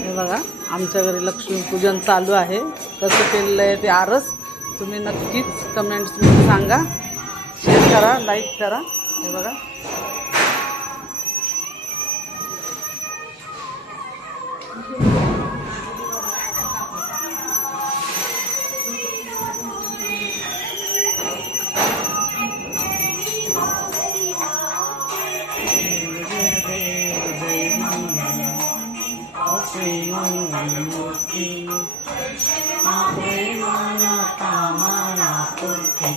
हे बघा, आमच्या घरी लक्ष्मीपूजन चालू आहे. कसं केलेलं आहे ते आरस तुम्ही नक्कीच कमेंट्समध्ये सांगा. शेअर करा, लाईक करा. हे बघा, श्रीमंगलमूर्ती आपले मन कामना पूर्ती.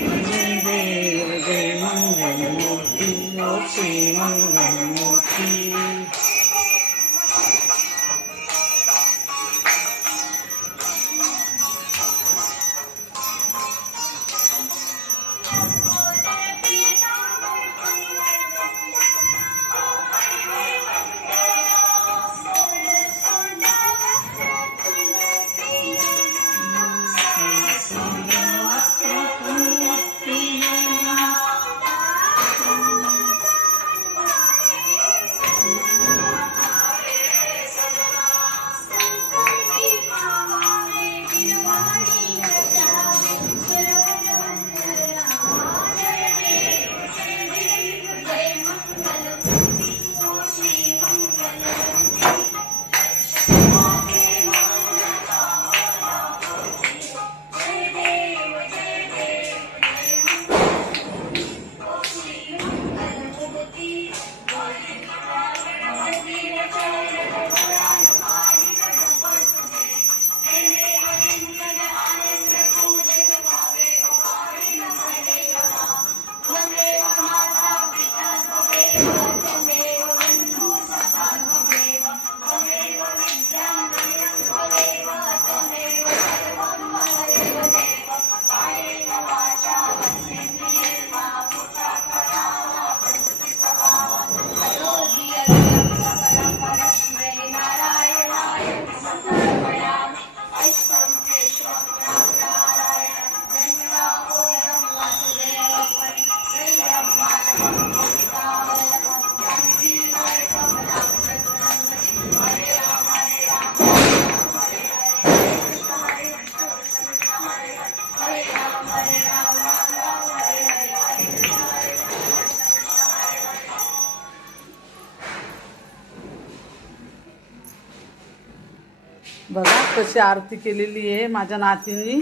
जय देव जय मंगलमूर्ती ओ श्रीमंगलमूर्ती. बघा कशी आरती केलेली आहे माझ्या नातीने.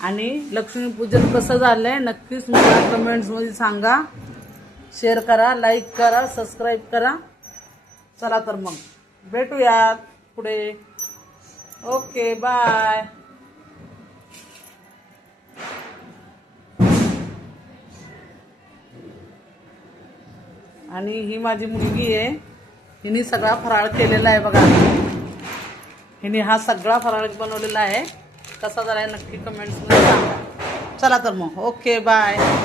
आणि लक्ष्मीपूजन कसं झालंय नक्कीच मला कमेंट्समध्ये सांगा. शेअर करा, लाईक करा, सबस्क्राईब करा. चला तर मग भेटूयात पुढे. Okay, bye. आणि ही माझी मुलगी आहे, हिने सगळा फराळ केलेला आहे बघा. हिने हा सगळा फराळ बनवलेला आहे. कसा झाला आहे नक्की कमेंट्समध्ये सांगा. चला तर मग ओके, बाय.